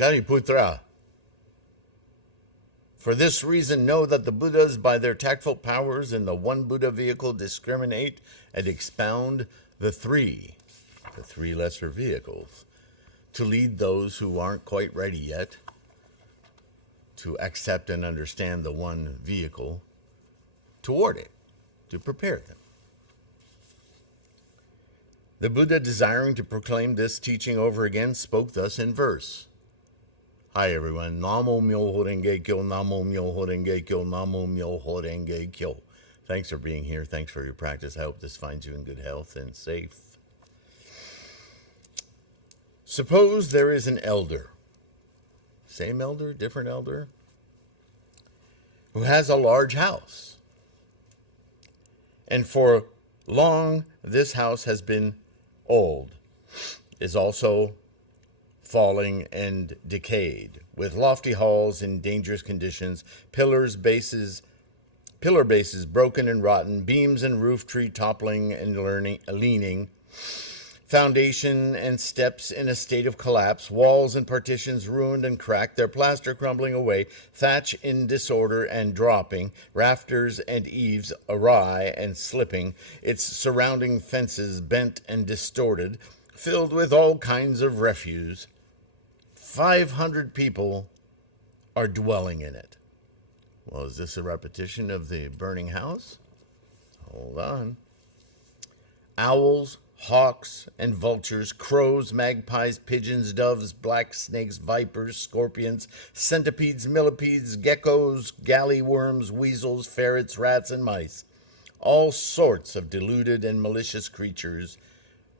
Shariputra. For this reason, know that the Buddhas, by their tactful powers in the one Buddha vehicle, discriminate and expound the three lesser vehicles, to lead those who aren't quite ready yet to accept and understand the one vehicle toward it, to prepare them. The Buddha, desiring to proclaim this teaching over again, spoke thus in verse. Hi everyone, Namo MyoHoRenGeKyo, Namo MyoHoRenGeKyo, Namo MyoHoRenGeKyo. Thanks for being here. Thanks for your practice. I hope this finds you in good health and safe. Suppose there is an elder, same elder, different elder, who has a large house. And for long, this house has been old, is also falling and decayed, with lofty halls in dangerous conditions, pillar bases broken and rotten, beams and roof tree toppling and leaning, foundation and steps in a state of collapse, walls and partitions ruined and cracked, their plaster crumbling away, thatch in disorder and dropping, rafters and eaves awry and slipping, its surrounding fences bent and distorted, filled with all kinds of refuse. 500 people are dwelling in it. Well, is this a repetition of the burning house? Hold on. Owls, hawks, and vultures, crows, magpies, pigeons, doves, black snakes, vipers, scorpions, centipedes, millipedes, geckos, galley worms, weasels, ferrets, rats, and mice. All sorts of deluded and malicious creatures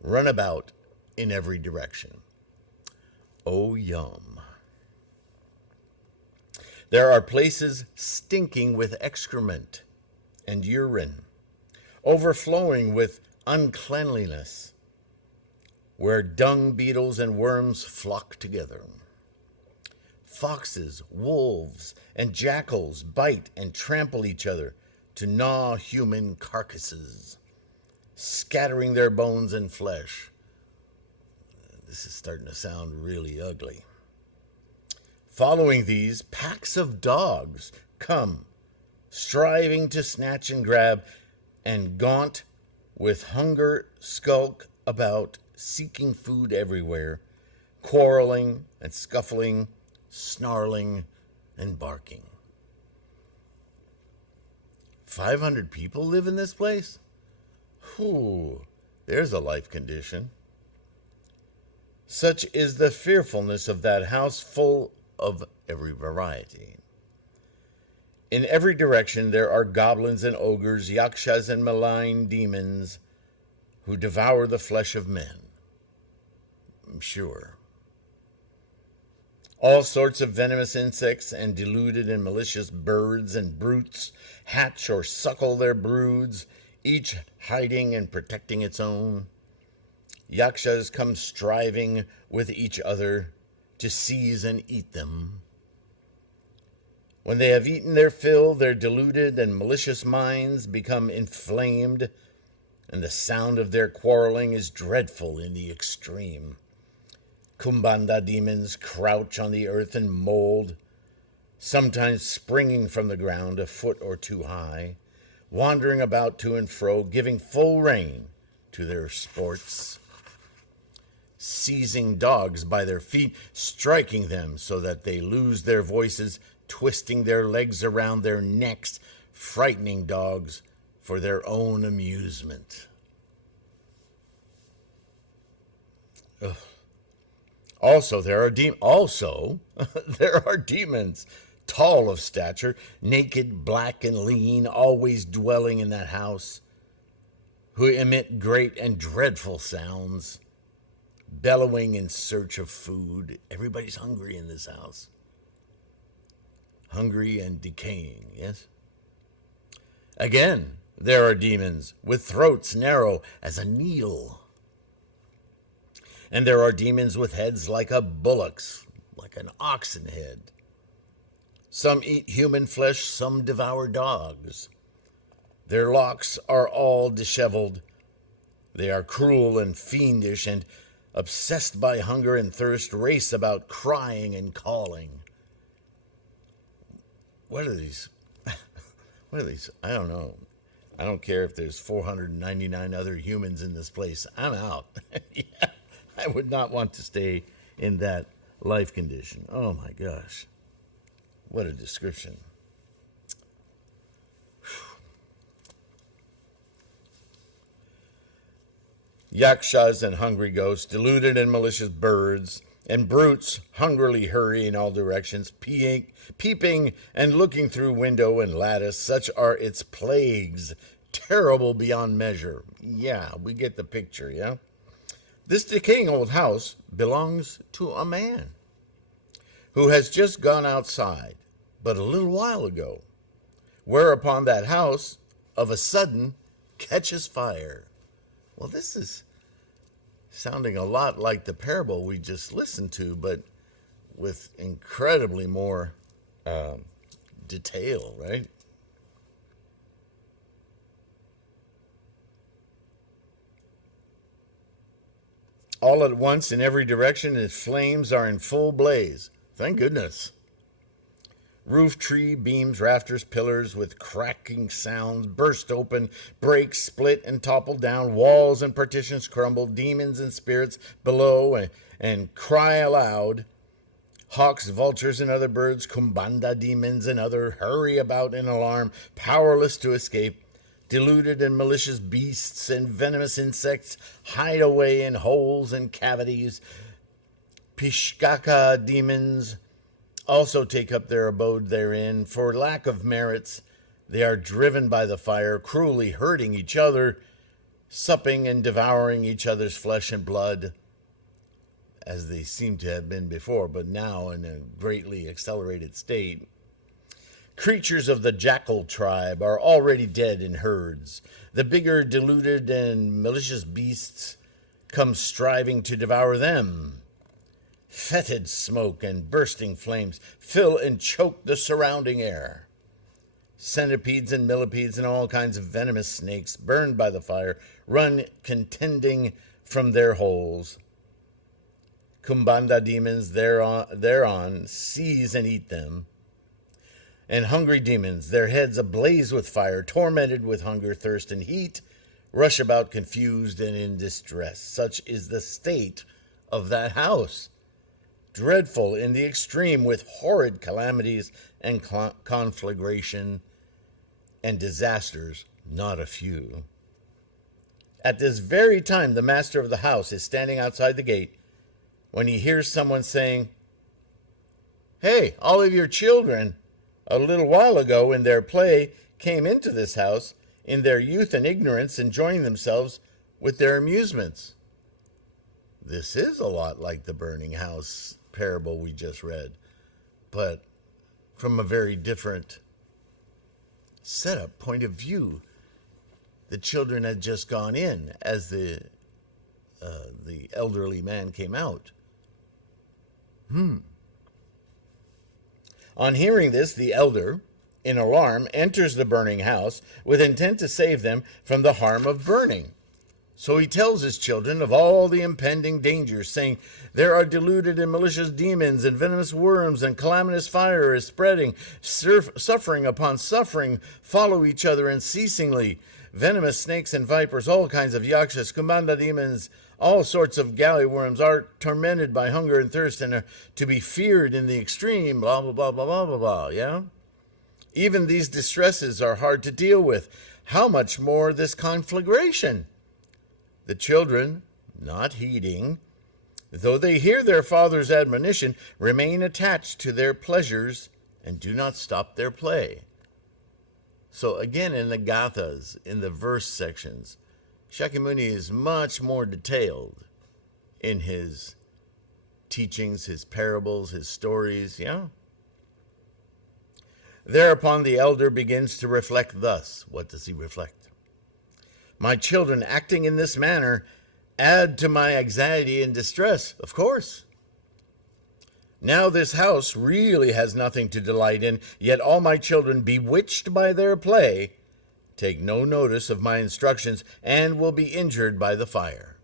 run about in every direction. Oh, yum. There are places stinking with excrement and urine, overflowing with uncleanliness, where dung beetles and worms flock together. Foxes, wolves, and jackals bite and trample each other to gnaw human carcasses, scattering their bones and flesh. This is starting to sound really ugly. Following these, packs of dogs come, striving to snatch and grab, and gaunt with hunger skulk about, seeking food everywhere, quarreling and scuffling, snarling and barking. 500 people live in this place? Whew, there's a life condition. Such is the fearfulness of that house, full of every variety. In every direction there are goblins and ogres, yakshas and malign demons who devour the flesh of men. I'm sure. All sorts of venomous insects and deluded and malicious birds and brutes hatch or suckle their broods, each hiding and protecting its own. Yakshas come striving with each other to seize and eat them. When they have eaten their fill, their deluded and malicious minds become inflamed, and the sound of their quarreling is dreadful in the extreme. Kumbanda demons crouch on the earth and mold, sometimes springing from the ground a foot or two high, wandering about to and fro, giving full rein to their sports, seizing dogs by their feet, striking them so that they lose their voices, twisting their legs around their necks, frightening dogs for their own amusement. Ugh. Also, there are demons, tall of stature, naked, black, and lean, always dwelling in that house, who emit great and dreadful sounds, bellowing in search of food. Everybody's hungry in this house. Hungry and decaying, yes? Again, there are demons with throats narrow as a needle. And there are demons with heads like a bullock's, like an oxen head. Some eat human flesh, some devour dogs. Their locks are all disheveled. They are cruel and fiendish, and obsessed by hunger and thirst, race about crying and calling. What are these? What are these? I don't know. I don't care if there's 499 other humans in this place. I'm out. Yeah, I would not want to stay in that life condition. Oh my gosh. What a description. Yakshas and hungry ghosts, deluded and malicious birds, and brutes hungrily hurry in all directions, peeping and looking through window and lattice. Such are its plagues, terrible beyond measure. Yeah, we get the picture, yeah? This decaying old house belongs to a man who has just gone outside but a little while ago, whereupon that house of a sudden catches fire. Well, this is sounding a lot like the parable we just listened to, but with incredibly more detail, right? All at once, in every direction, its flames are in full blaze. Thank goodness. Roof, tree, beams, rafters, pillars with cracking sounds burst open, break, split, and topple down. Walls and partitions crumble. Demons and spirits below and cry aloud. Hawks, vultures, and other birds, kumbanda demons and other, hurry about in alarm, powerless to escape. Deluded and malicious beasts and venomous insects hide away in holes and cavities. Pishkaka demons also take up their abode therein. For lack of merits, they are driven by the fire, cruelly hurting each other, supping and devouring each other's flesh and blood, as they seem to have been before, but now in a greatly accelerated state. Creatures of the jackal tribe are already dead in herds. The bigger, deluded, and malicious beasts come striving to devour them. Fetid smoke and bursting flames fill and choke the surrounding air. Centipedes and millipedes and all kinds of venomous snakes, burned by the fire, run contending from their holes. Kumbanda demons thereon seize and eat them. And hungry demons, their heads ablaze with fire, tormented with hunger, thirst, and heat, rush about confused and in distress. Such is the state of that house. Dreadful in the extreme, with horrid calamities and conflagration and disasters, not a few. At this very time, the master of the house is standing outside the gate when he hears someone saying, "Hey, all of your children, a little while ago in their play, came into this house in their youth and ignorance, enjoying themselves with their amusements." This is a lot like the burning house parable we just read, but from a very different setup, point of view. The children had just gone in as the elderly man came out. On hearing this, the elder, in alarm, enters the burning house with intent to save them from the harm of burning. So he tells his children of all the impending dangers, saying, "There are deluded and malicious demons and venomous worms, and calamitous fire is spreading. Suffering upon suffering follow each other unceasingly. Venomous snakes and vipers, all kinds of yakshas, kumbanda demons, all sorts of galley worms are tormented by hunger and thirst and are to be feared in the extreme, blah, blah, blah, blah, blah, blah, blah," yeah? Even these distresses are hard to deal with. How much more this conflagration? The children, not heeding, though they hear their father's admonition, remain attached to their pleasures and do not stop their play. So again, in the gathas, in the verse sections, Shakyamuni is much more detailed in his teachings, his parables, his stories, yeah? Thereupon the elder begins to reflect thus. What does he reflect? "My children, acting in this manner, add to my anxiety and distress." Of course. "Now this house really has nothing to delight in, yet all my children, bewitched by their play, take no notice of my instructions and will be injured by the fire."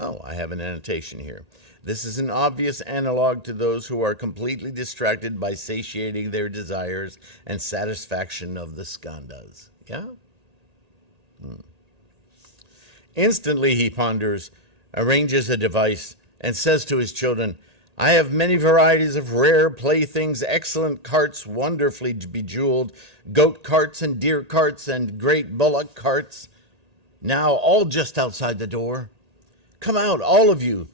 Oh, I have an annotation here. This is an obvious analog to those who are completely distracted by satiating their desires and satisfaction of the skandhas. Yeah? Instantly he ponders, arranges a device, and says to his children, I have many varieties of rare playthings, excellent carts, wonderfully bejeweled, goat carts and deer carts and great bullock carts, now all just outside the door. Come out, all of you.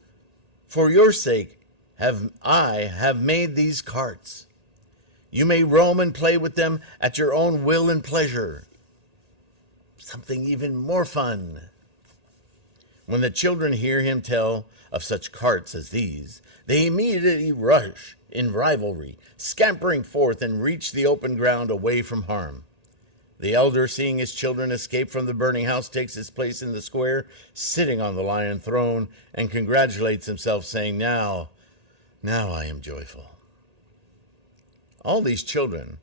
For your sake I have made these carts. You may roam and play with them at your own will and pleasure. Something even more fun. When the children hear him tell of such carts as these, they immediately rush in rivalry, scampering forth and reach the open ground away from harm. The elder, seeing his children escape from the burning house, takes his place in the square, sitting on the lion throne, and congratulates himself, saying, Now I am joyful. All these children,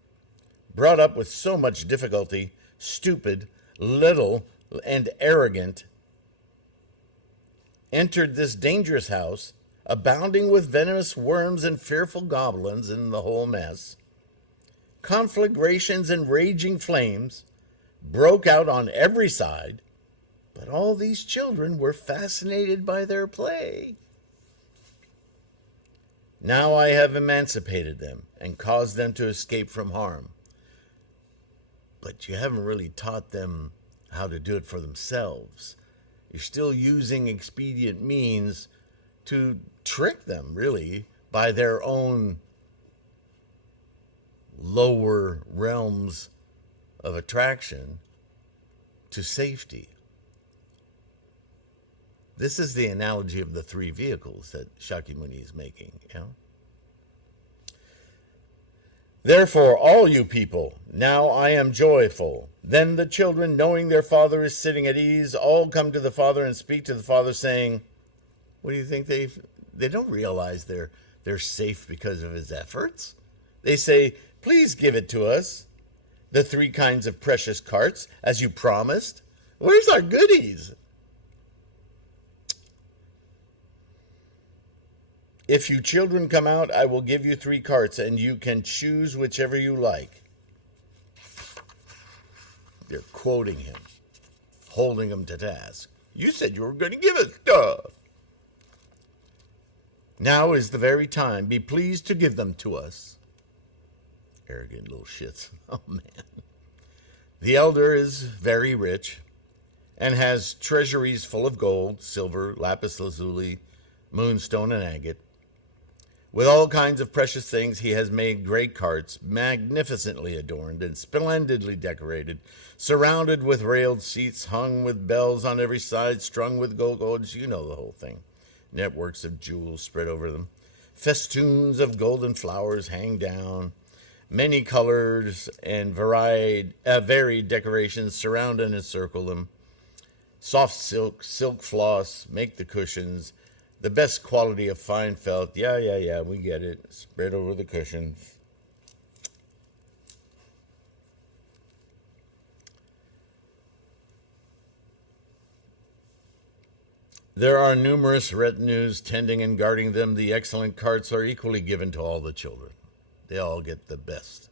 brought up with so much difficulty, stupid, little, and arrogant, entered this dangerous house, abounding with venomous worms and fearful goblins in the whole mess. Conflagrations and raging flames broke out on every side, but all these children were fascinated by their play. Now I have emancipated them and caused them to escape from harm. But you haven't really taught them how to do it for themselves. You're still using expedient means to trick them, really, by their own lower realms of attraction to safety. This is the analogy of the three vehicles that Shakyamuni is making. Therefore, all you people, now I am joyful. Then the children, knowing their father is sitting at ease, all come to the father and speak to the father, saying, what do you think they don't realize they're safe because of his efforts? They say, please give it to us, the 3 kinds of precious carts, as you promised. Where's our goodies? If you children come out, I will give you 3 carts, and you can choose whichever you like. They're quoting him, holding him to task. You said you were going to give us stuff. Now is the very time. Be pleased to give them to us. Arrogant little shits. Oh, man. The elder is very rich and has treasuries full of gold, silver, lapis lazuli, moonstone, and agate. With all kinds of precious things, he has made great carts, magnificently adorned and splendidly decorated, surrounded with railed seats, hung with bells on every side, strung with gold cords. You know the whole thing. Networks of jewels spread over them. Festoons of golden flowers hang down. Many colors and varied decorations surround and encircle them. Soft silk floss make the cushions. The best quality of fine felt. Yeah, we get it. Spread over the cushions. There are numerous retinues tending and guarding them. The excellent carts are equally given to all the children. They all get the best.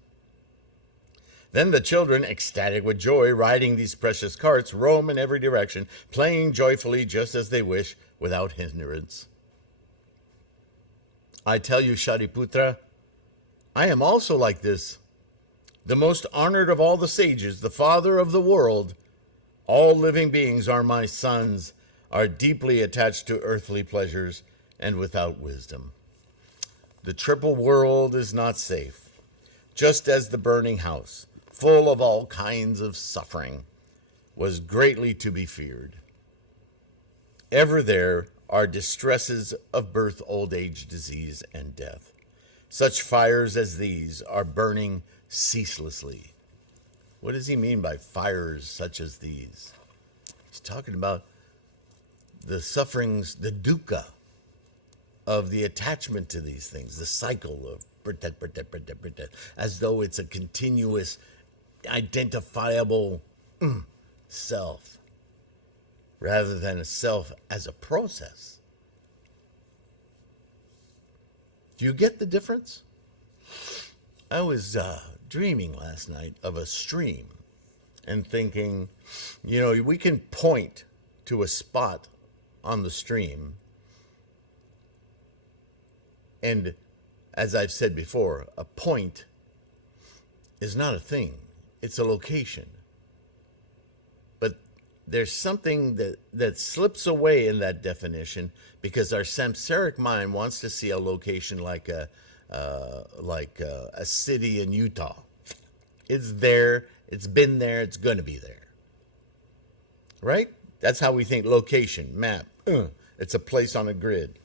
Then the children, ecstatic with joy, riding these precious carts, roam in every direction, playing joyfully just as they wish, without hindrance. I tell you, Shariputra, I am also like this. The most honored of all the sages, the father of the world, all living beings are my sons, are deeply attached to earthly pleasures and without wisdom. The triple world is not safe, just as the burning house, full of all kinds of suffering, was greatly to be feared. Ever there are distresses of birth, old age, disease, and death. Such fires as these are burning ceaselessly. What does he mean by fires such as these? He's talking about the sufferings, the dukkha of the attachment to these things, the cycle of as though it's a continuous, identifiable self. rather than a self as a process. Do you get the difference? I was dreaming last night of a stream and thinking, we can point to a spot on the stream. And as I've said before, a point is not a thing. It's a location. But there's something that slips away in that definition because our samsaric mind wants to see a location like a city in Utah. It's there. It's been there. It's going to be there. Right? That's how we think location, map. It's a place on a grid.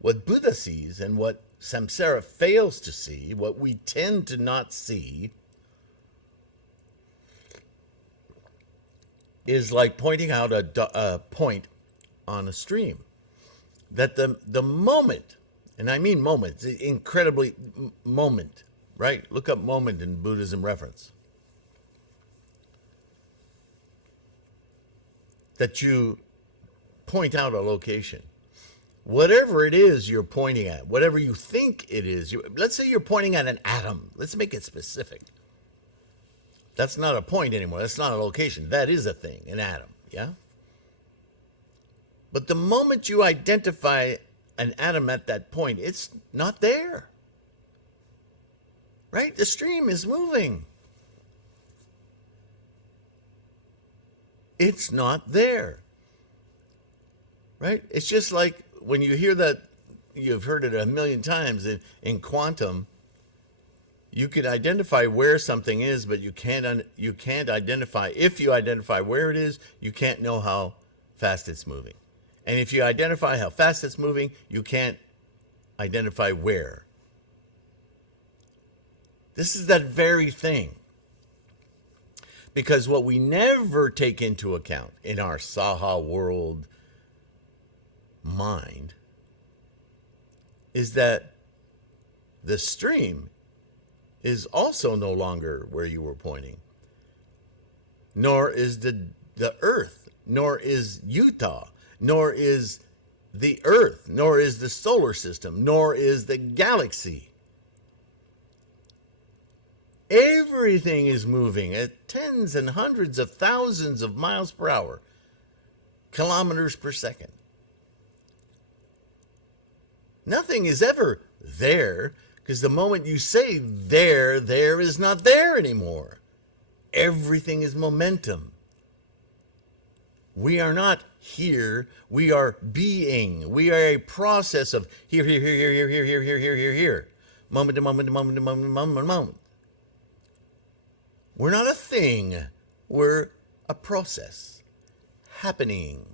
What Buddha sees and what samsara fails to see, what we tend to not see, is like pointing out a point on a stream. That the moment, and I mean moment, incredibly moment, right? Look up moment in Buddhism reference. That you point out a location. Whatever it is you're pointing at, whatever you think it is, let's say you're pointing at an atom. Let's make it specific. That's not a point anymore. That's not a location. That is a thing, an atom, yeah? But the moment you identify an atom at that point, it's not there. Right? The stream is moving. It's not there. Right? It's just like when you hear that, you've heard it a million times in quantum, you can identify where something is, but you can't identify, if you identify where it is, you can't know how fast it's moving. And if you identify how fast it's moving, you can't identify where. This is that very thing. Because what we never take into account in our Saha world mind is that the stream is also no longer where you were pointing, nor is the earth, nor is Utah, nor is the earth, nor is the solar system, nor is the galaxy. Everything is moving at tens and hundreds of thousands of miles per hour, kilometers per second. Nothing is ever there, because the moment you say there is not there anymore. Everything is momentum. We are not here. We are being. We are a process of here, here. Moment to moment to moment to moment to moment to moment. We're not a thing. We're a process happening.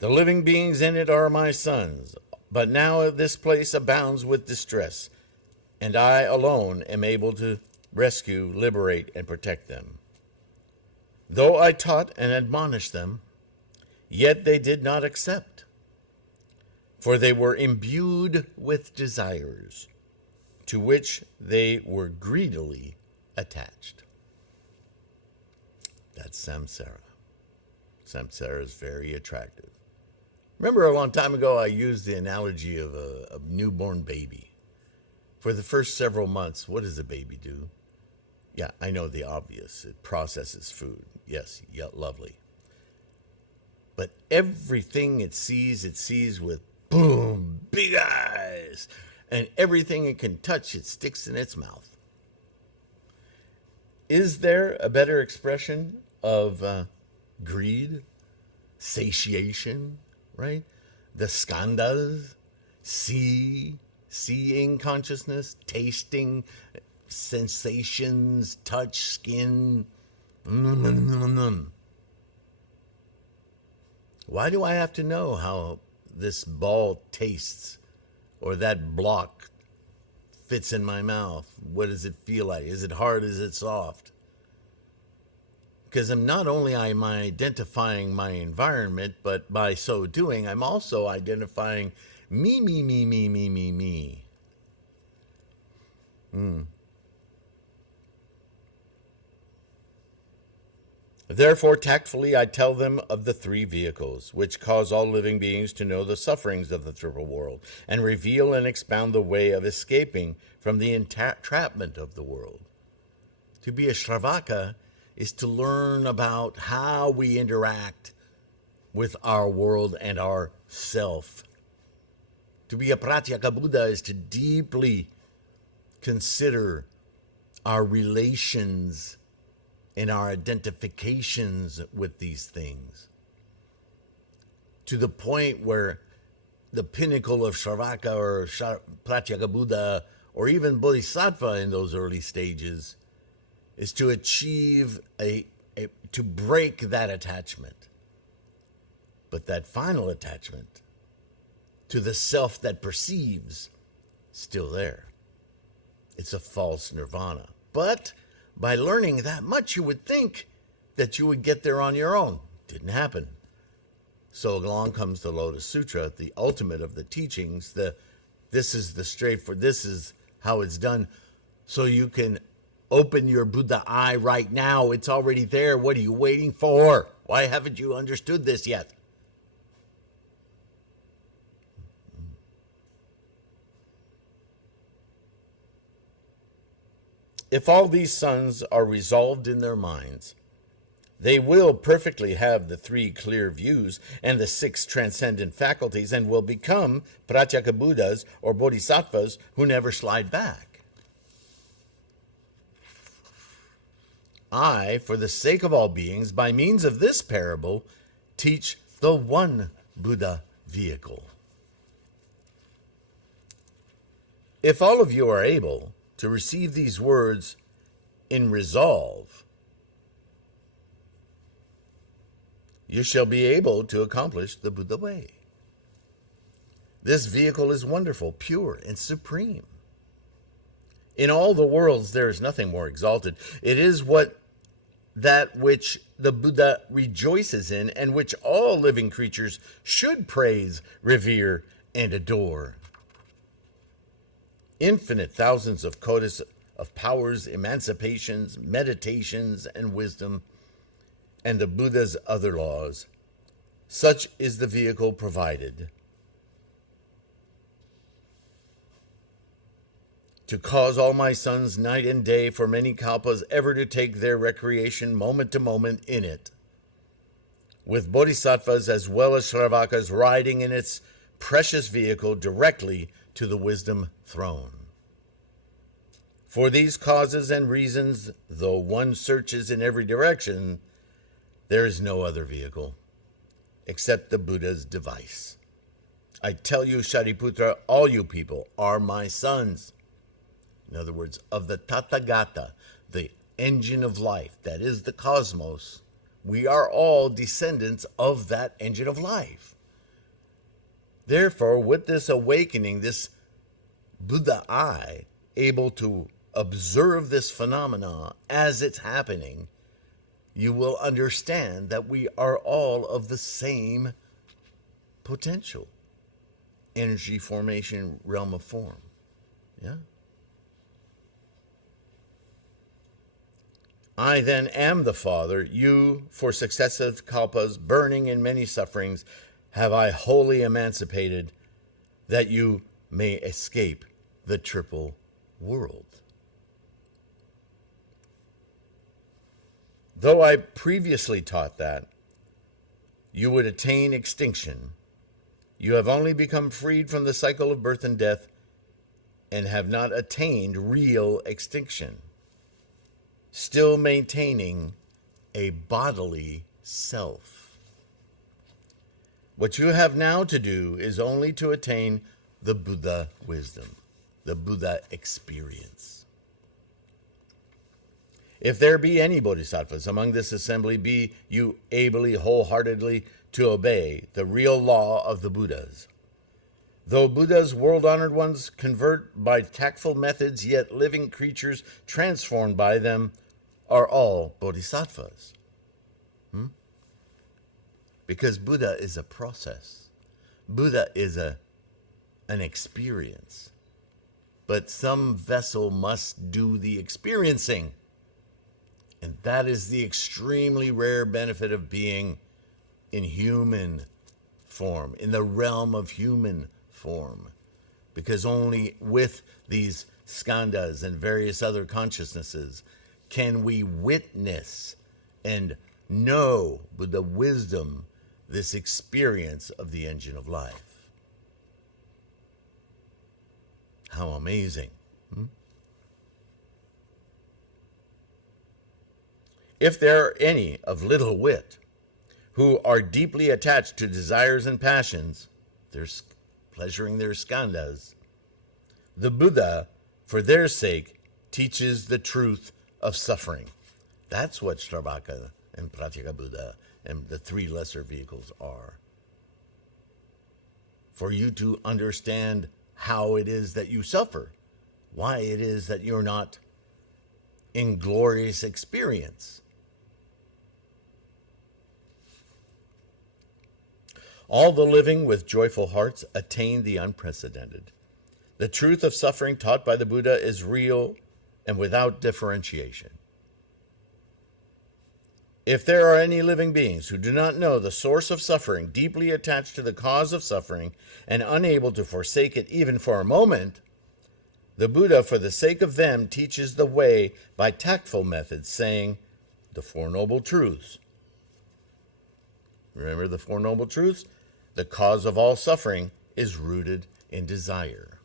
The living beings in it are my sons, but now this place abounds with distress, and I alone am able to rescue, liberate, and protect them. Though I taught and admonished them, yet they did not accept, for they were imbued with desires, to which they were greedily attached. That's samsara. Samsara is very attractive. Remember a long time ago I used the analogy of a newborn baby. For the first several months, what does a baby do? Yeah, I know the obvious. It processes food. Yes, yeah, lovely. But everything it sees with boom, big eyes. And everything it can touch, it sticks in its mouth. Is there a better expression of greed, satiation, right? The skandhas, seeing consciousness, tasting sensations, touch, skin. Why do I have to know how this ball tastes or that block fits in my mouth? What does it feel like? Is it hard? Is it soft? Because I'm not only am I identifying my environment, but by so doing, I'm also identifying me. Therefore, tactfully, I tell them of the three vehicles, which cause all living beings to know the sufferings of the triple world, and reveal and expound the way of escaping from the entrapment of the world. To be a Shravaka is to learn about how we interact with our world and our self. To be a Pratyeka Buddha is to deeply consider our relations and our identifications with these things, to the point where the pinnacle of Shravaka or Pratyeka Buddha or even Bodhisattva in those early stages is to achieve to break that attachment. But that final attachment to the self that perceives, still there. It's a false nirvana. But by learning that much, you would think that you would get there on your own. Didn't happen. So along comes the Lotus Sutra, the ultimate of the teachings. This is how it's done. So you can open your Buddha eye right now. It's already there. What are you waiting for? Why haven't you understood this yet? If all these sons are resolved in their minds, they will perfectly have the three clear views and the six transcendent faculties, and will become Pratyeka Buddhas or Bodhisattvas who never slide back. I, for the sake of all beings, by means of this parable, teach the one Buddha vehicle. If all of you are able to receive these words in resolve, you shall be able to accomplish the Buddha way. This vehicle is wonderful, pure, and supreme. In all the worlds, there is nothing more exalted. It is that which the Buddha rejoices in, and which all living creatures should praise, revere, and adore. Infinite thousands of kotis of powers, emancipations, meditations, and wisdom, and the Buddha's other laws. Such is the vehicle provided to cause all my sons night and day for many kalpas ever to take their recreation moment to moment in it, with bodhisattvas as well as Shravakas riding in its precious vehicle directly to the wisdom throne. For these causes and reasons, though one searches in every direction, there is no other vehicle except the Buddha's device. I tell you, Shariputra, all you people are my sons. In other words, of the Tathagata, the engine of life, that is the cosmos. We are all descendants of that engine of life. Therefore, with this awakening, this Buddha eye, able to observe this phenomena as it's happening, you will understand that we are all of the same potential energy formation realm of form. Yeah. I then am the Father. You, for successive kalpas, burning in many sufferings, have I wholly emancipated, that you may escape the triple world. Though I previously taught that you would attain extinction, you have only become freed from the cycle of birth and death and have not attained real extinction, still maintaining a bodily self. What you have now to do is only to attain the Buddha wisdom, the Buddha experience. If there be any bodhisattvas among this assembly, be you ably, wholeheartedly to obey the real law of the Buddhas. Though Buddhas, world-honored ones, convert by tactful methods, yet living creatures transformed by them are all bodhisattvas. Because Buddha is a process. Buddha is an experience. but some vessel must do the experiencing. And that is the extremely rare benefit of being in human form, in the realm of human form. Because only with these skandhas and various other consciousnesses can we witness and know with the wisdom this experience of the engine of life. How amazing. If there are any of little wit who are deeply attached to desires and passions, they're pleasuring their skandhas, the Buddha, for their sake, teaches the truth of suffering. That's what Shravaka and Pratyeka Buddha and the three lesser vehicles are. For you to understand how it is that you suffer, why it is that you're not in glorious experience. All the living with joyful hearts attain the unprecedented. The truth of suffering taught by the Buddha is real and without differentiation. If there are any living beings who do not know the source of suffering, deeply attached to the cause of suffering, and unable to forsake it even for a moment, the Buddha, for the sake of them, teaches the way by tactful methods, saying the Four Noble Truths. Remember the Four Noble Truths? The cause of all suffering is rooted in desire.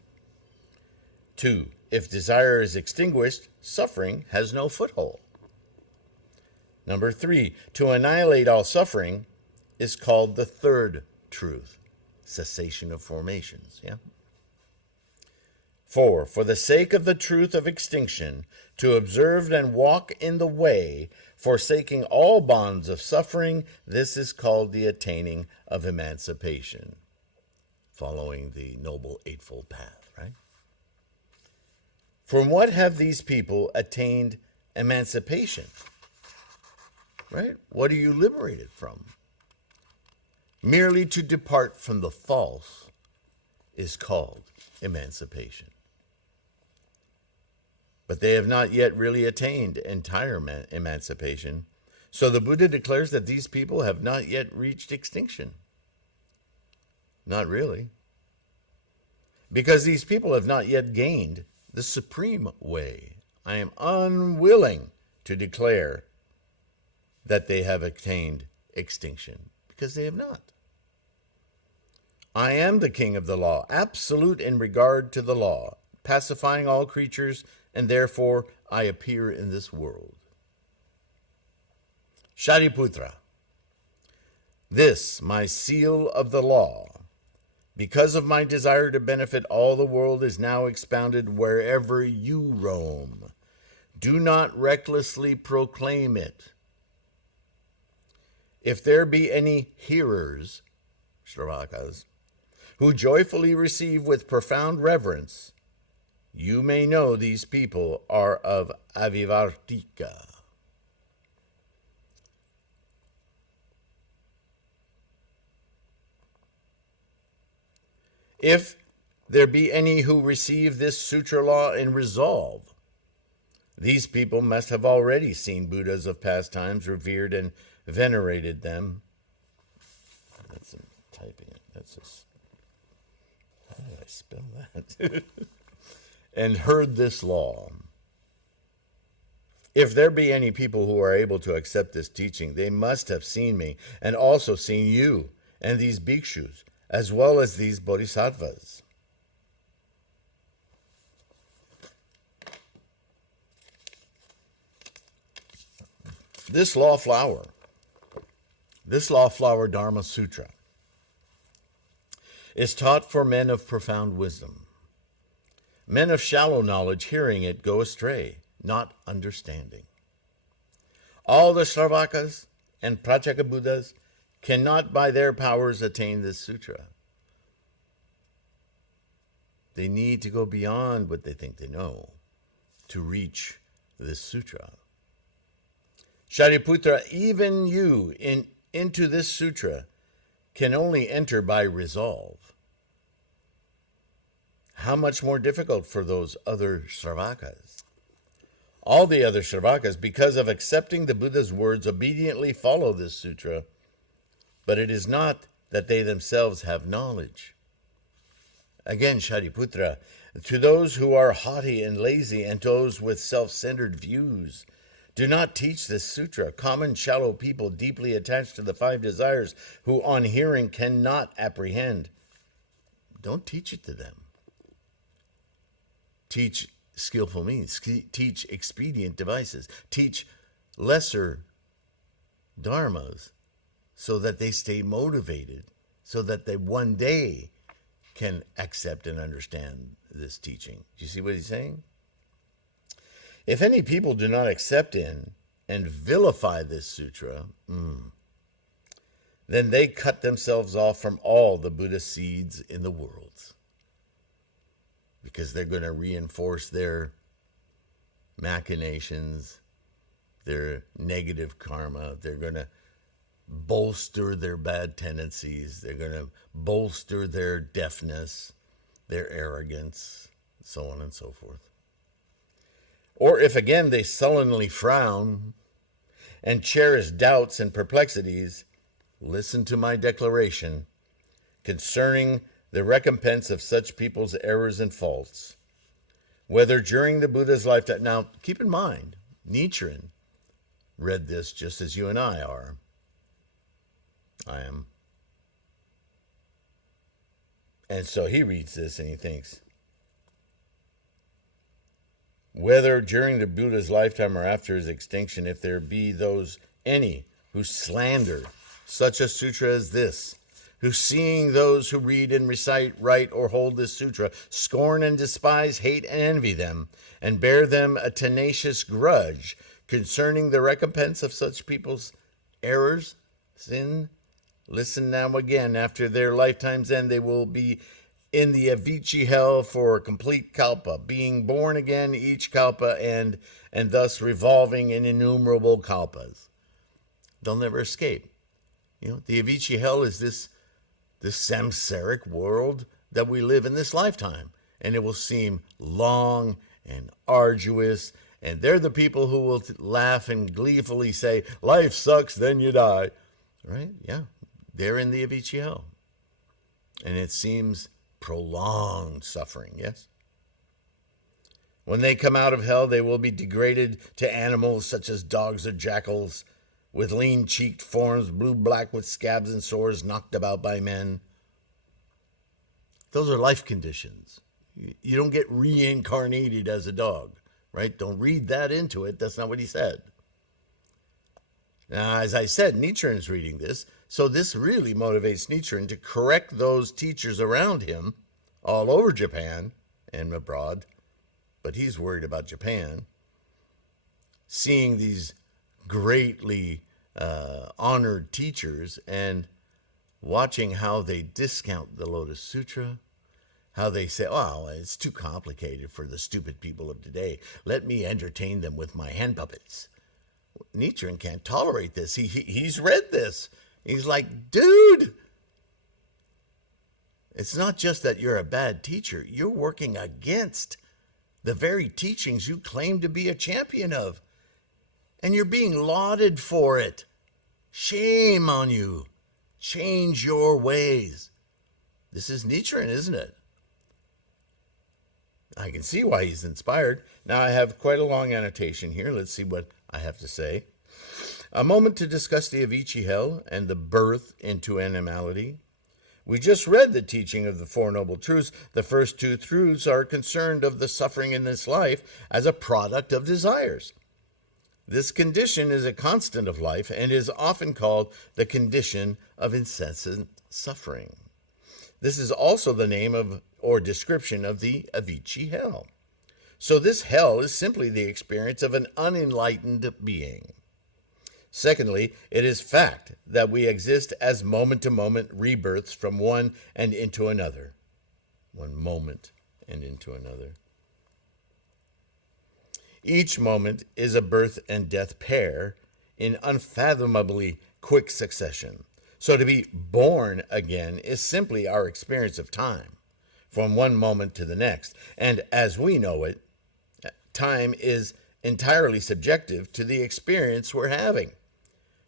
2. If desire is extinguished, suffering has no foothold. Number 3, to annihilate all suffering is called the third truth, cessation of formations. 4, for the sake of the truth of extinction, to observe and walk in the way, forsaking all bonds of suffering, this is called the attaining of emancipation, following the Noble Eightfold Path, right? From what have these people attained emancipation? Right? What are you liberated from? Merely to depart from the false is called emancipation. But they have not yet really attained entire emancipation. So the Buddha declares that these people have not yet reached extinction. Not really. Because these people have not yet gained the supreme way. I am unwilling to declare that they have attained extinction, because they have not. I am the king of the law, absolute in regard to the law, pacifying all creatures, and therefore I appear in this world. Shariputra, this, my seal of the law, because of my desire to benefit all the world, is now expounded wherever you roam. Do not recklessly proclaim it. If there be any hearers, Shravakas, who joyfully receive with profound reverence, you may know these people are of Avivartika. If there be any who receive this sutra law in resolve, these people must have already seen Buddhas of past times, revered and venerated them. That's him typing it. That's just, how did I spell that? And heard this law. If there be any people who are able to accept this teaching, they must have seen me, and also seen you and these bhikshus, as well as these bodhisattvas. This law flower Dharma Sutra, is taught for men of profound wisdom. Men of shallow knowledge hearing it go astray, not understanding. All the Shravakas and Pratyeka Buddhas cannot by their powers attain this sutra. They need to go beyond what they think they know to reach this sutra. Shariputra, even you into this sutra can only enter by resolve. how much more difficult for those other Sravakas? All the other Sravakas, because of accepting the Buddha's words, obediently follow this sutra, but it is not that they themselves have knowledge. Again, Shariputra, to those who are haughty and lazy and those with self-centered views, do not teach this sutra. Common, shallow people deeply attached to the 5 desires who on hearing cannot apprehend. Don't teach it to them. Teach skillful means. Teach expedient devices. Teach lesser dharmas so that they stay motivated, so that they one day can accept and understand this teaching. Do you see what he's saying? If any people do not accept in and vilify this sutra, then they cut themselves off from all the Buddha seeds in the world, because they're going to reinforce their machinations, their negative karma. They're going to bolster their bad tendencies. They're going to bolster their deafness, their arrogance, so on and so forth. Or if again they sullenly frown and cherish doubts and perplexities, listen to my declaration concerning the recompense of such people's errors and faults, whether during the Buddha's lifetime. Now, keep in mind, Nichiren read this just as you and I are. I am. And so he reads this and he thinks, whether during the Buddha's lifetime or after his extinction, if there be any who slander such a sutra as this, who seeing those who read and recite, write, or hold this sutra, scorn and despise, hate and envy them, and bear them a tenacious grudge concerning the recompense of such people's errors, sin, listen now again, after their lifetime's end, they will be in the Avicii hell for a complete kalpa, being born again each kalpa and thus revolving in innumerable kalpas. They'll never escape. You know, the Avicii hell is this samsaric world that we live in this lifetime, and it will seem long and arduous, and they're the people who will laugh and gleefully say, life sucks, then you die. Right? Yeah. They're in the Avicii hell. And it seems prolonged suffering, yes? When they come out of hell, they will be degraded to animals such as dogs or jackals, with lean-cheeked forms, blue-black with scabs and sores, knocked about by men. Those are life conditions. You don't get reincarnated as a dog, right? Don't read that into it. That's not what he said. Now, as I said, Nichiren's reading this, so this really motivates Nichiren to correct those teachers around him all over Japan and abroad, but he's worried about Japan, seeing these greatly honored teachers and watching how they discount the Lotus Sutra, how they say, oh, it's too complicated for the stupid people of today. Let me entertain them with my hand puppets. Nichiren can't tolerate this. He's read this. He's like, dude, it's not just that you're a bad teacher. You're working against the very teachings you claim to be a champion of. And you're being lauded for it. Shame on you. Change your ways. This is Nichiren, isn't it? I can see why he's inspired. Now I have quite a long annotation here. Let's see what I have to say. A moment to discuss the Avicii hell and the birth into animality. We just read the teaching of the Four Noble Truths. The first 2 truths are concerned of the suffering in this life as a product of desires. This condition is a constant of life and is often called the condition of incessant suffering. This is also the name of or description of the Avicii hell. So this hell is simply the experience of an unenlightened being. Secondly, it is fact that we exist as moment-to-moment rebirths from one and into another. One moment and into another. Each moment is a birth and death pair in unfathomably quick succession. So to be born again is simply our experience of time. from one moment to the next. And as we know it, time is entirely subjective to the experience we're having.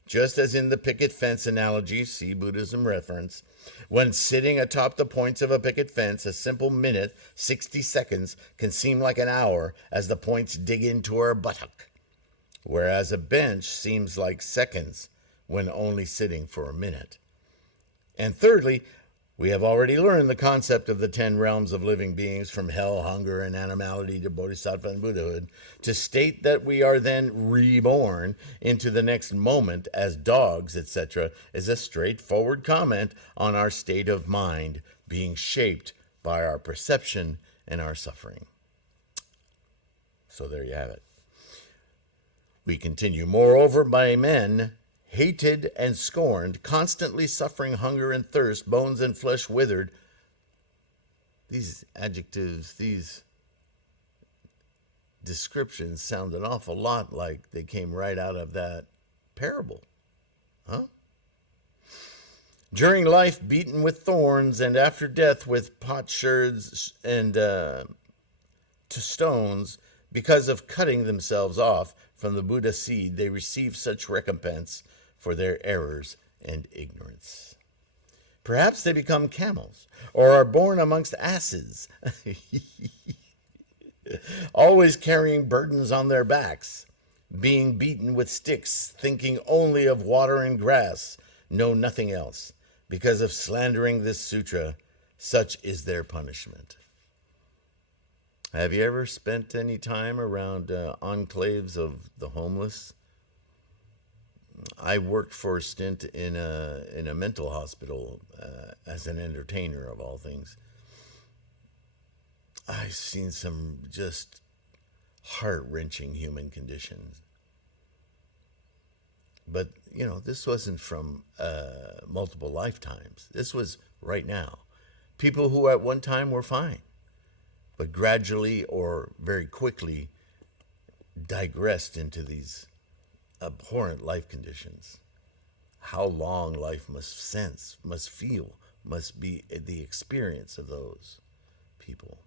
Just as in the picket fence analogy, see Buddhism reference, when sitting atop the points of a picket fence, a simple minute, 60 seconds, can seem like an hour as the points dig into our buttock, whereas a bench seems like seconds when only sitting for a minute. And thirdly, we have already learned the concept of the 10 realms of living beings, from hell, hunger, and animality to bodhisattva and Buddhahood. To state that we are then reborn into the next moment as dogs, etc., is a straightforward comment on our state of mind being shaped by our perception and our suffering. So there you have it. We continue. Moreover, by men, hated and scorned, constantly suffering hunger and thirst, bones and flesh withered. These adjectives, these descriptions sound an awful lot like they came right out of that parable. Huh? During life, beaten with thorns, and after death with potsherds and to stones, because of cutting themselves off from the Buddha seed, they receive such recompense for their errors and ignorance. Perhaps they become camels, or are born amongst asses, always carrying burdens on their backs, being beaten with sticks, thinking only of water and grass, know nothing else. Because of slandering this sutra, such is their punishment. Have you ever spent any time around enclaves of the homeless? I worked for a stint in a mental hospital as an entertainer, of all things. I've seen some just heart-wrenching human conditions. But, this wasn't from multiple lifetimes. This was right now. People who at one time were fine, but gradually or very quickly digressed into these abhorrent life conditions. How long life must sense, must feel, must be the experience of those people.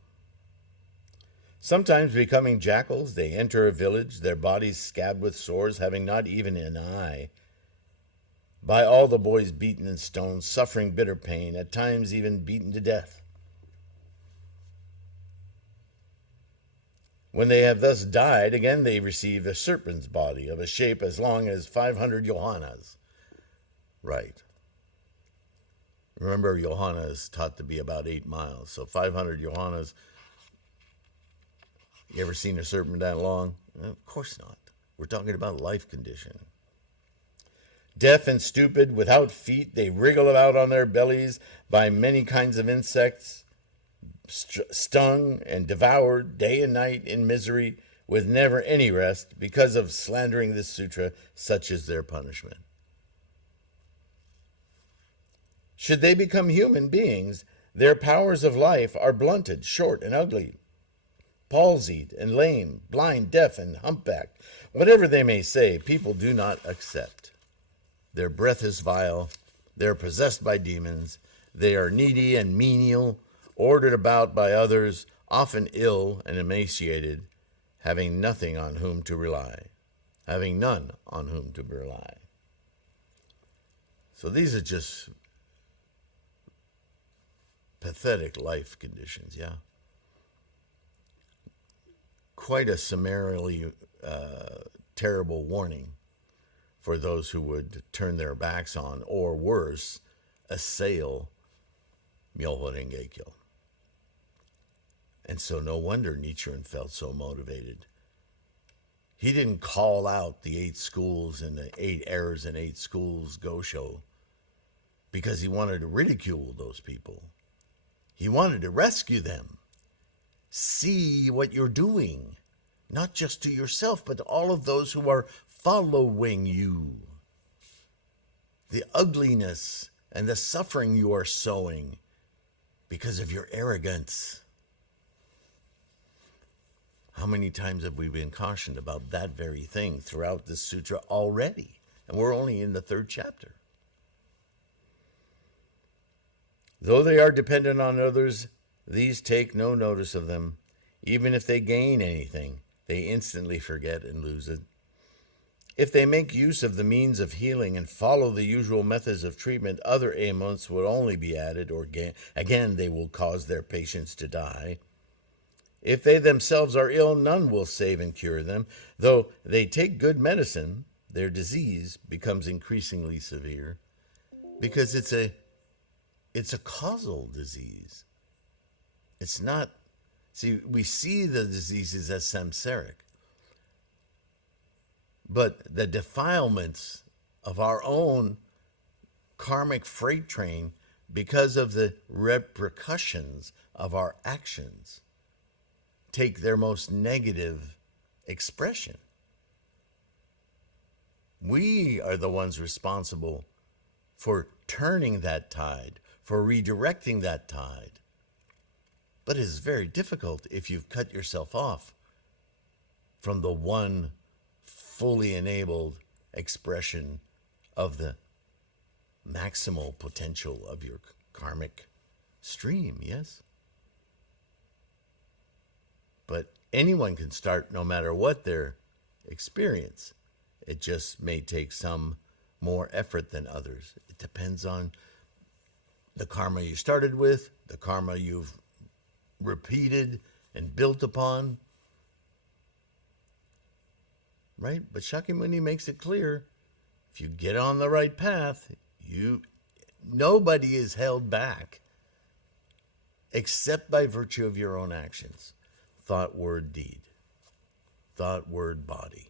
Sometimes becoming jackals, they enter a village, their bodies scabbed with sores, having not even an eye. By all the boys beaten and stoned, suffering bitter pain, at times even beaten to death. When they have thus died, again they receive a serpent's body of a shape as long as 500 yohanas. Right. Remember, yohana is taught to be about 8 miles. So 500 yohanas. You ever seen a serpent that long? Of course not. We're talking about life condition. Deaf and stupid, without feet, they wriggle about on their bellies by many kinds of insects, stung and devoured day and night in misery, with never any rest, because of slandering this sutra. Such is their punishment. Should they become human beings, their powers of life are blunted, short, and ugly, palsied and lame, blind, deaf, and humpbacked. Whatever they may say, people do not accept. Their breath is vile. They are possessed by demons. They are needy and menial, ordered about by others, often ill and emaciated, having nothing on whom to rely, having none on whom to rely. So these are just pathetic life conditions, yeah? Quite a summarily terrible warning for those who would turn their backs on, or worse, assail MyoHoRenGeKyo. And so no wonder Nichiren felt so motivated. He didn't call out the 8 schools and the 8 errors in 8 schools Gosho because he wanted to ridicule those people. He wanted to rescue them. See what you're doing, not just to yourself, but to all of those who are following you. The ugliness and the suffering you are sowing because of your arrogance. How many times have we been cautioned about that very thing throughout this sutra already? And we're only in the 3rd chapter. Though they are dependent on others, these take no notice of them. Even if they gain anything, they instantly forget and lose it. If they make use of the means of healing and follow the usual methods of treatment, other ailments will only be added, or again they will cause their patients to die. If they themselves are ill, none will save and cure them. Though they take good medicine, their disease becomes increasingly severe because it's a causal disease. It's not, see, we see the diseases as samsaric, but the defilements of our own karmic freight train, because of the repercussions of our actions, take their most negative expression. We are the ones responsible for turning that tide, for redirecting that tide. But it is very difficult if you've cut yourself off from the one fully enabled expression of the maximal potential of your karmic stream, yes? But anyone can start no matter what their experience. It just may take some more effort than others. It depends on the karma you started with, the karma you've repeated and built upon. Right? But Shakyamuni makes it clear, if you get on the right path, nobody is held back except by virtue of your own actions. Thought, word, deed. Thought, word, body.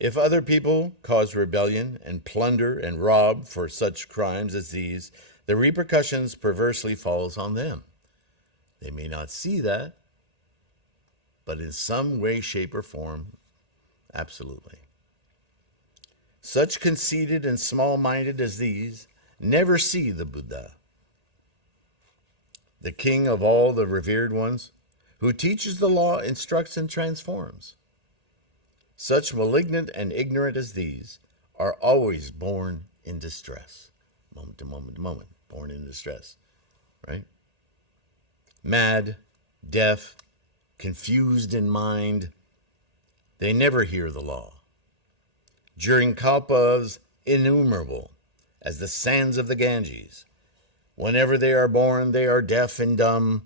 If other people cause rebellion and plunder and rob for such crimes as these, the repercussions perversely falls on them. They may not see that, but in some way, shape, or form, absolutely. Such conceited and small-minded as these never see the Buddha, the king of all the revered ones, who teaches the law, instructs, and transforms. Such malignant and ignorant as these are always born in distress, moment to moment to moment, born in distress, right? Mad, deaf, confused in mind, they never hear the law. During kalpas innumerable as the sands of the Ganges, whenever they are born, they are deaf and dumb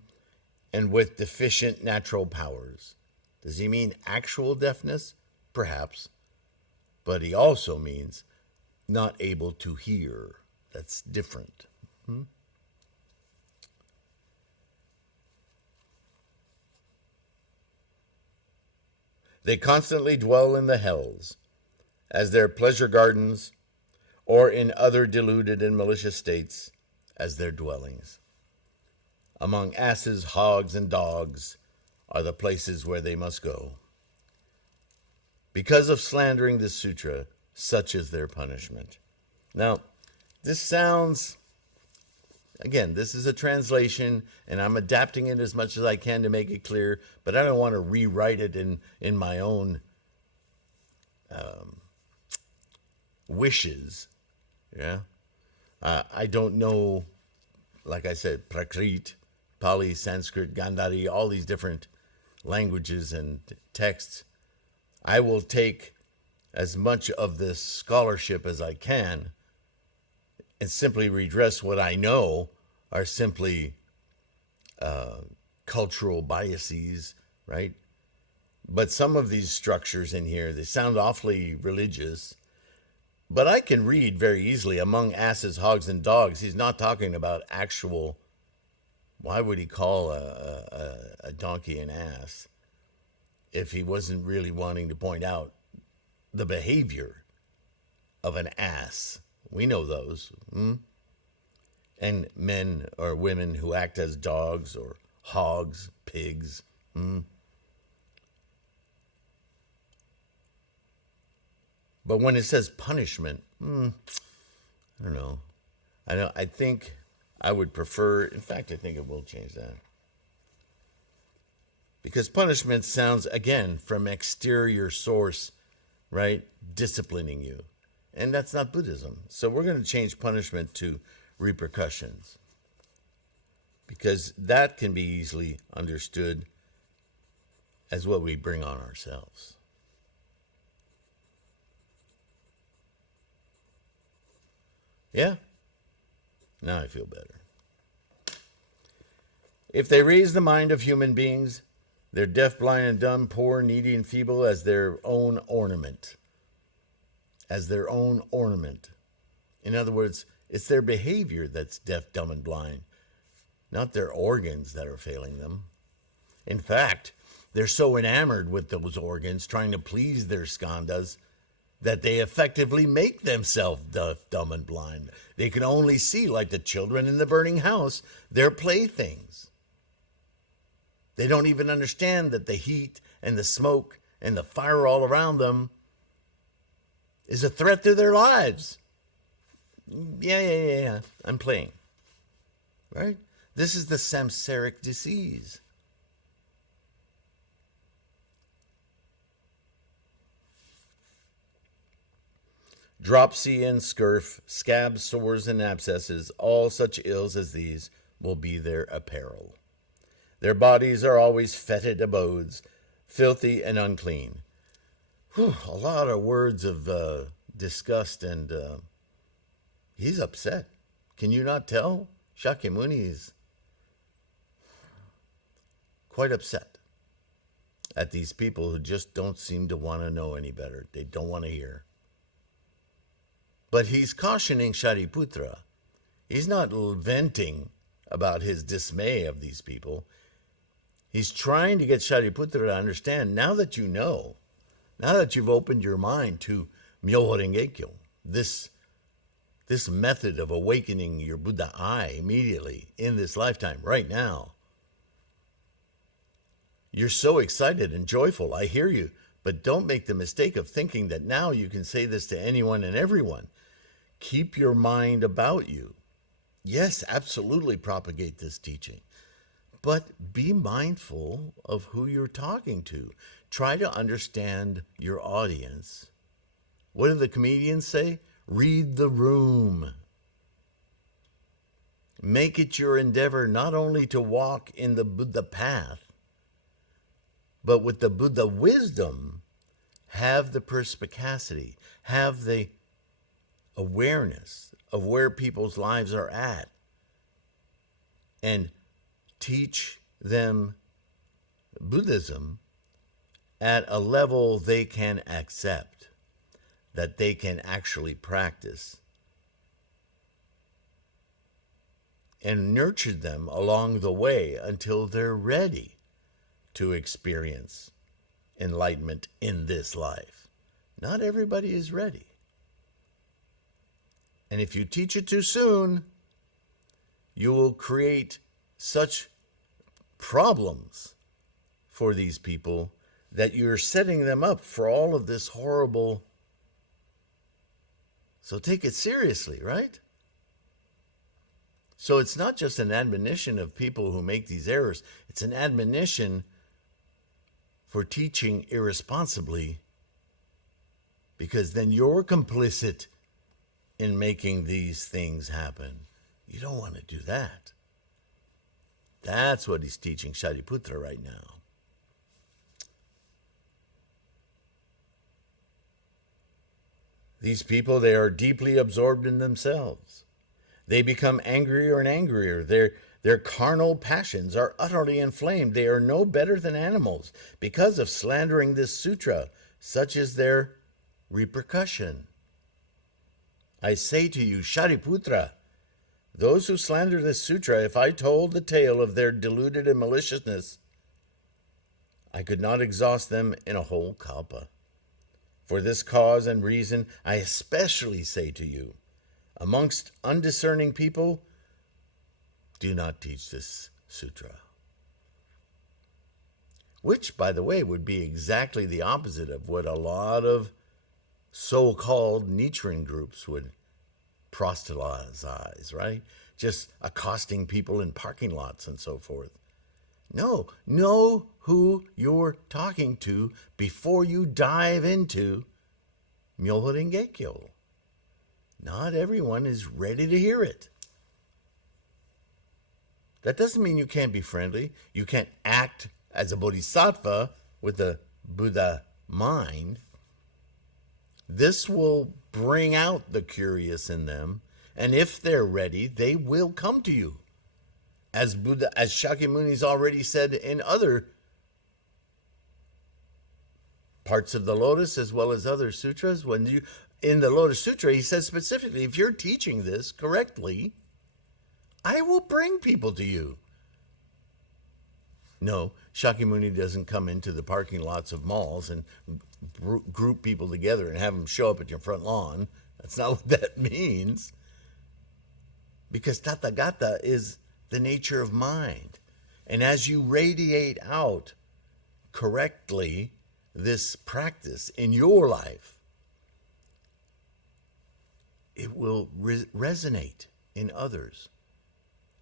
and with deficient natural powers. Does he mean actual deafness? Perhaps. But he also means not able to hear. That's different. They constantly dwell in the hells, as their pleasure gardens, or in other deluded and malicious states as their dwellings. Among asses, hogs, and dogs are the places where they must go. Because of slandering this sutra, such is their punishment. Now, this sounds, again, this is a translation, and I'm adapting it as much as I can to make it clear, but I don't want to rewrite it in my own wishes. Yeah, I don't know, like I said, Prakrit, Pali, Sanskrit, Gandhari, all these different languages and texts. I will take as much of this scholarship as I can and simply redress what I know are simply cultural biases, right? But some of these structures in here, they sound awfully religious. But I can read very easily, among asses, hogs, and dogs. He's not talking about actual, why would he call a donkey an ass if he wasn't really wanting to point out the behavior of an ass? We know those. And men or women who act as dogs or hogs, pigs. But when it says punishment, I don't know. I think I would prefer, in fact, I think it will change that. Because punishment sounds, again, from exterior source, right? Disciplining you. And that's not Buddhism. So we're going to change punishment to repercussions, because that can be easily understood as what we bring on ourselves. Yeah? Now I feel better. If they raise the mind of human beings, they're deaf, blind, and dumb, poor, needy, and feeble as their own ornament. As their own ornament. In other words, it's their behavior that's deaf, dumb, and blind, not their organs that are failing them. In fact, they're so enamored with those organs, trying to please their skandhas, that they effectively make themselves deaf, dumb, and blind. They can only see, like the children in the burning house, their playthings. They don't even understand that the heat and the smoke and the fire all around them is a threat to their lives. Yeah. I'm playing. Right? This is the samsaric disease. Dropsy and scurf, scabs, sores, and abscesses, all such ills as these will be their apparel. Their bodies are always fetid abodes, filthy and unclean. Whew, a lot of words of disgust, and he's upset. Can you not tell? Shakyamuni is quite upset at these people who just don't seem to want to know any better. They don't want to hear. But he's cautioning Shariputra. He's not venting about his dismay of these people. He's trying to get Shariputra to understand, now that you know, now that you've opened your mind to MyoHoRenGeKyo, this method of awakening your Buddha eye immediately in this lifetime, right now. You're so excited and joyful, I hear you, but don't make the mistake of thinking that now you can say this to anyone and everyone. Keep your mind about you. Yes, absolutely propagate this teaching, but be mindful of who you're talking to. Try to understand your audience. What do the comedians say? Read the room. Make it your endeavor not only to walk in the Buddha path, but with the Buddha wisdom, have the perspicacity, have the awareness of where people's lives are at, and teach them Buddhism at a level they can accept, that they can actually practice, and nurture them along the way until they're ready to experience enlightenment in this life. Not everybody is ready. And if you teach it too soon, you will create such problems for these people that you're setting them up for all of this horrible. So take it seriously, right? So it's not just an admonition of people who make these errors. It's an admonition for teaching irresponsibly, because then you're complicit in making these things happen. You don't want to do that. That's what he's teaching Shariputra right now. These people, they are deeply absorbed in themselves. They become angrier and angrier. Their carnal passions are utterly inflamed. They are no better than animals because of slandering this sutra. Such is their repercussion. I say to you, Shariputra, those who slander this sutra, if I told the tale of their deluded and maliciousness, I could not exhaust them in a whole kalpa. For this cause and reason, I especially say to you, amongst undiscerning people, do not teach this sutra. Which, by the way, would be exactly the opposite of what a lot of so-called Nichiren groups would proselytize, right? Just accosting people in parking lots and so forth. No, know who you're talking to before you dive into MyoHoRenGeKyo. not everyone is ready to hear it. That doesn't mean you can't be friendly. You can't act as a bodhisattva with the Buddha mind. This will bring out the curious in them, and if they're ready, they will come to you. As Shakyamuni's already said in other parts of the Lotus, as well as other sutras, in the Lotus Sutra, he says specifically, if you're teaching this correctly, I will bring people to you. No, Shakyamuni doesn't come into the parking lots of malls and group people together and have them show up at your front lawn. That's not what that means. Because Tathagata is the nature of mind. And as you radiate out correctly this practice in your life, it will resonate in others.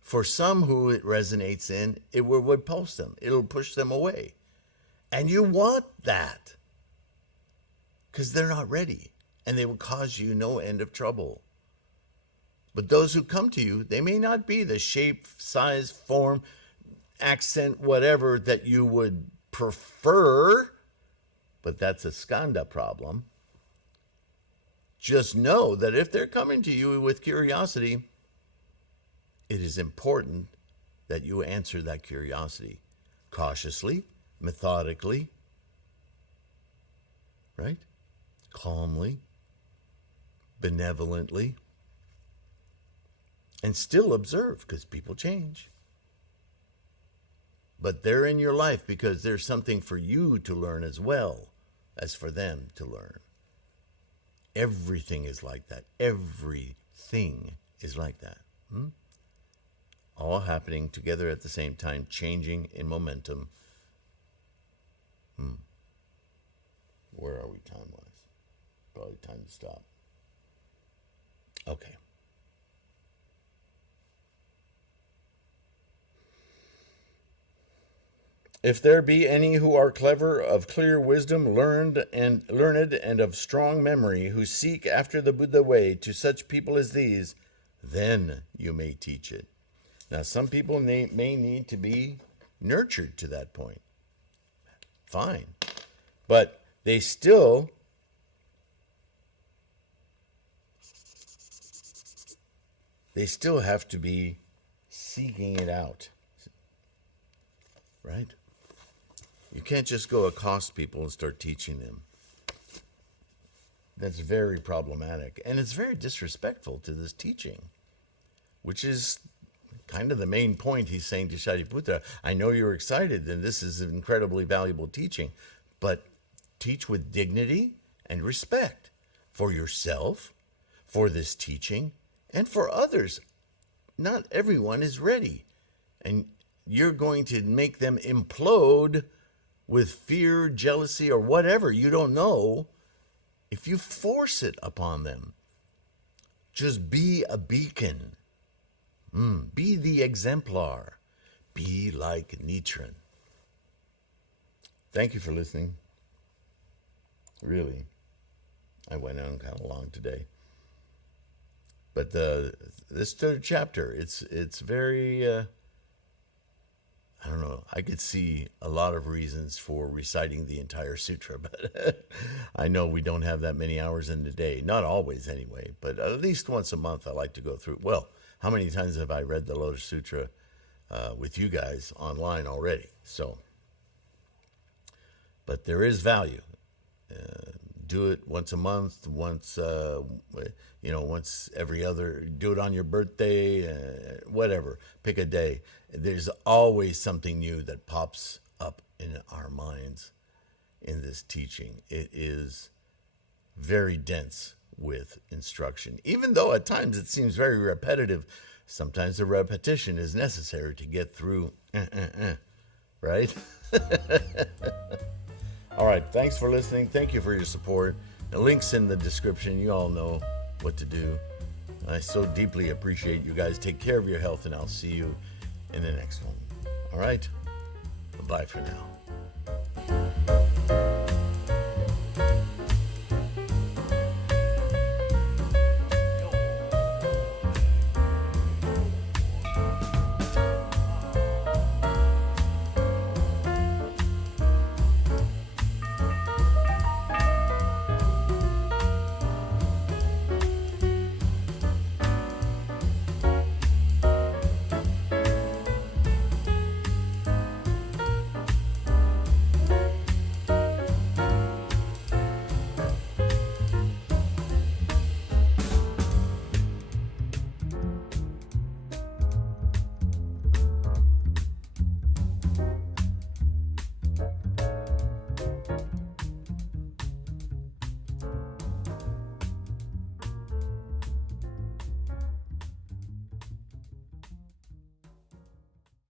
For some who it resonates in, it will repulse them. It'll push them away. And you want that because they're not ready, and they will cause you no end of trouble. But those who come to you, they may not be the shape, size, form, accent, whatever that you would prefer, but that's a skandha problem. Just know that if they're coming to you with curiosity, it is important that you answer that curiosity cautiously, methodically, right? Calmly, benevolently, and still observe, because people change. But they're in your life because there's something for you to learn as well as for them to learn. Everything is like that. Everything is like that. All happening together at the same time, changing in momentum. Where are we time-wise? Probably time to stop. Okay. If there be any who are clever, of clear wisdom, learned and of strong memory, who seek after the Buddha way, to such people as these, then you may teach it. Now, some people may need to be nurtured to that point. Fine. But they still have to be seeking it out. Right? You can't just go accost people and start teaching them. That's very problematic. And it's very disrespectful to this teaching, which is kind of the main point he's saying to Shariputra. I know you're excited and this is an incredibly valuable teaching, but teach with dignity and respect for yourself, for this teaching, and for others. Not everyone is ready. And you're going to make them implode with fear, jealousy, or whatever, you don't know, if you force it upon them. Just be a beacon. Be the exemplar. Be like Nichiren. Thank you for listening. Really, I went on kind of long today. But this third chapter, it's very, I don't know, I could see a lot of reasons for reciting the entire sutra, but I know we don't have that many hours in the day. Not always anyway, but at least once a month I like to go through. Well, how many times have I read the Lotus Sutra with you guys online already? So, but there is value. Do it once a month, once every other, do it on your birthday, whatever, pick a day. There's always something new that pops up in our minds in this teaching. It is very dense with instruction. Even though at times it seems very repetitive, sometimes the repetition is necessary to get through, right? All right, thanks for listening. Thank you for your support. The link's in the description. You all know what to do. I so deeply appreciate you guys. Take care of your health, and I'll see you in the next one. All right? Bye for now.